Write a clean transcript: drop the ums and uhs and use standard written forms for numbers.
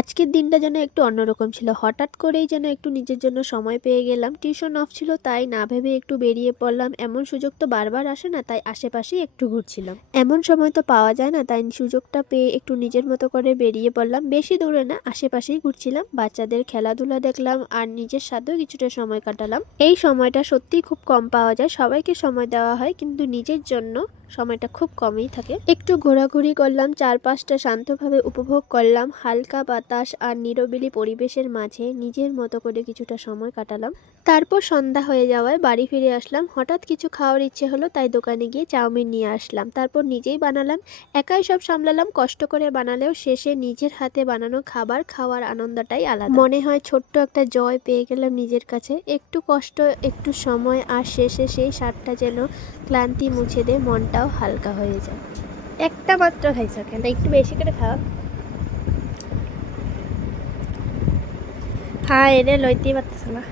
আজকের দিনটা যেন একটু অন্যরকম ছিল। হঠাৎ করেই যেন একটু নিজের জন্য সময় পেয়ে গেলাম। টিউশন অফ ছিল তাই না ভেবে একটু বেরিয়ে পড়লাম। এমন সুযোগ তো বারবার আসে না, তাই আশেপাশেই একটু ঘুরছিলাম। এমন সময় তো পাওয়া যায় না, তাই সুযোগটা পেয়ে একটু নিজের মতো করে বেরিয়ে পড়লাম। বেশি দূরে না, আশেপাশেই ঘুরছিলাম। বাচ্চাদের খেলাধুলা দেখলাম আর নিজের সাথেও কিছুটা সময় কাটালাম। এই সময়টা সত্যিই খুব কম পাওয়া যায়। সবাইকে সময় দেওয়া হয় কিন্তু নিজের জন্য সময়টা খুব কমই থাকে। একটু ঘোরাঘুরি করলাম, চারপাশটা শান্তভাবে উপভোগ করলাম। হালকা বাতাস আর নিরবিলি পরিবেশের মাঝে নিজের মতো করে কিছুটা সময় কাটালাম। তারপর সন্ধ্যা হয়ে যাওয়ায় বাড়ি ফিরে আসলাম। হঠাৎ কিছু খাওয়ার ইচ্ছে হলো, তাই দোকানে গিয়ে চাউমিন নিয়ে আসলাম। তারপর নিজেই বানালাম, একাই সব সামলালাম। কষ্ট করে বানালেও শেষে নিজের হাতে বানানো খাবার খাওয়ার আনন্দটাই আলাদা। মনে হয় ছোট্ট একটা জয় পেয়ে গেলাম নিজের কাছে। একটু কষ্ট, একটু সময়, আর শেষে সেই স্বাদটা যেন ক্লান্তি মুছে দিয়ে মনটাও হালকা হয়ে যায়। একটা মাত্র খাইছো কেন? একটু বেশি করে খাও। হ্যাঁ, এনে লইতেই পারতেছ না।